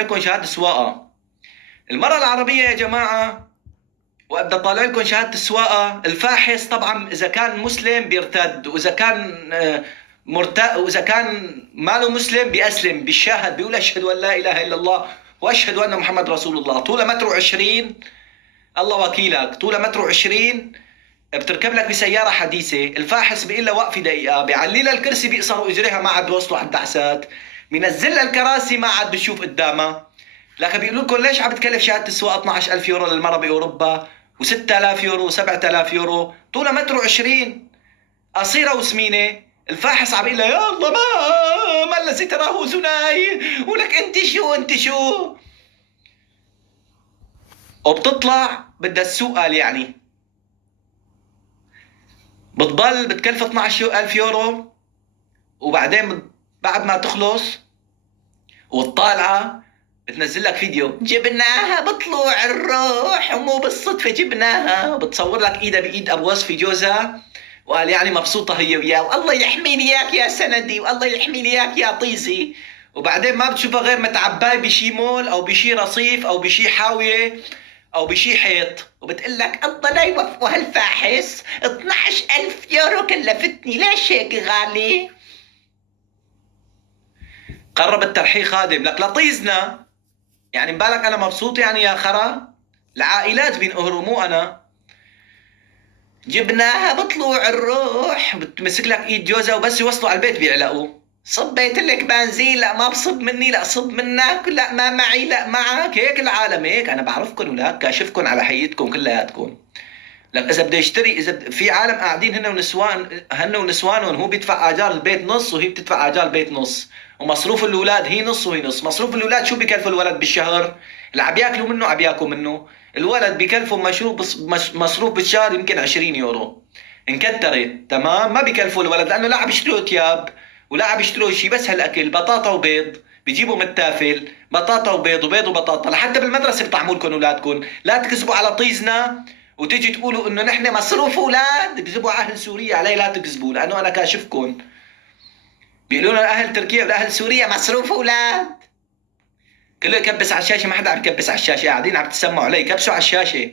لكم شهادة السواقة. المرأة العربية يا جماعة، وابدا طالع لكم شهادة السواقة. الفاحص طبعا اذا كان مسلم بيرتد، واذا كان واذا كان ماله مسلم بيأسلم، بيشهد، بيقول اشهد ان لا اله الا الله واشهد ان محمد رسول الله. طوله متر 20، الله وكيلك، طوله متر 20، بتركب لك بسيارة حديثة. الفاحص بيقول لها وقفي دقيقة، بيعلي لها الكرسي، بيقصروا اجريها، ما عاد بيوصلوا على الدعسات، بينزل لها الكراسي، ما عاد بتشوف قدامها. لكن بيقولوا لكم ليش عم بتكلف شهادة السواقة 12000 يورو للمرة بأوروبا، و6000 يورو، و7000 يورو، طولها متر 20، قصيرة وسمينة. الفاحص عم يقول لها يا الله ما الذي تراه زناي، ولك انت شو انت شو. وبتطلع بدها السوق، قال يعني بتضل بتكلف 12000 يورو. وبعدين بعد ما تخلص والطالعة بتنزل لك فيديو، جبناها بطلوع الروح ومو بالصدفة جبناها، وبتصور لك ايدها بايد ابو وصفي جوزها، وقال يعني مبسوطة هي وياه، والله يحميني اياك يا سندي، والله يحميني اياك يا طيزي. وبعدين ما بتشوفها غير متعباي بشي مول او بشي رصيف او بشي حاوية او بشي حيط، وبتقول لك الله لا يوفقه هالفاحص، 12000 يورو كلفتني، ليش هيك غالي؟ قرب الترحيل خادم لك لطيزنا، يعني مبالك انا مبسوط يعني يا خرا؟ العائلات بينقهروا مو انا. جبناها بطلوع الروح، بتمسك لك ايد جوزها، وبس يوصلوا على البيت بيعلقوا. صبيت لك بنزين، لا ما بصب مني، لا صب منك، لا ما معي، لا معك. هيك العالم، هيك انا بعرفكم ولك، كاشفكم على حياتكم كلياتكم. لك اذا بده يشتري، اذا في عالم قاعدين هن ونسوانهم، هو بيدفع اجار البيت نص وهي بتدفع اجار البيت نص، ومصروف الاولاد هي نص وهي نص. مصروف الاولاد شو بكلف الولد بالشهر؟ اللي عم ياكلوا منه عم ياكلوا منه. الولد بكلفه مصروف بالشهر يمكن 20 يورو انكترت، تمام؟ ما بكلفوا الولد لانه لا عم يشتروا ثياب ولا عم يشتروا شيء، بس هالاكل بطاطا وبيض، بيجيبوا متافل بطاطا وبيض وبيض وبطاطا. لحتى بالمدرسه بيطعموا لكم اولادكم، لا تكذبوا على طيزنا وتيجي تقولوا انه نحن مصروف اولاد. تكذبوا على اهل سوريا، علي لا تكذبوا لانه انا كاشفكم. بيقولوا لنا اهل تركيا واهل سوريا مصروف اولاد. كله يكبس على الشاشه، ما حدا عم يكبس على الشاشه، قاعدين عم تسمعوا علي، كبسوا على الشاشه.